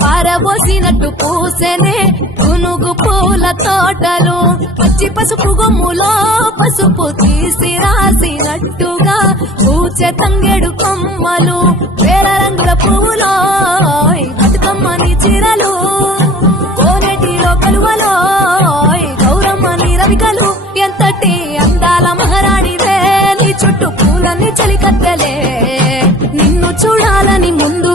పారబోసినట్టు పూసెనే గునుగు పూల తోటలు పచ్చి పసుపు గొమ్ములో పసుపు తీసి రాసినట్టుగా పూచె తంగెడు కొమ్మలు వేల రంగుల పువ్వులో బతుకమ్మని చీరలు కోనేటిలో కలువలో గౌరమ్మని రవికలు ఎంతటి అందాల మహారాణివే నీ చుట్టూ పూలన్నీ చలికత్తెలే నిన్ను చూడాలని ముందుగా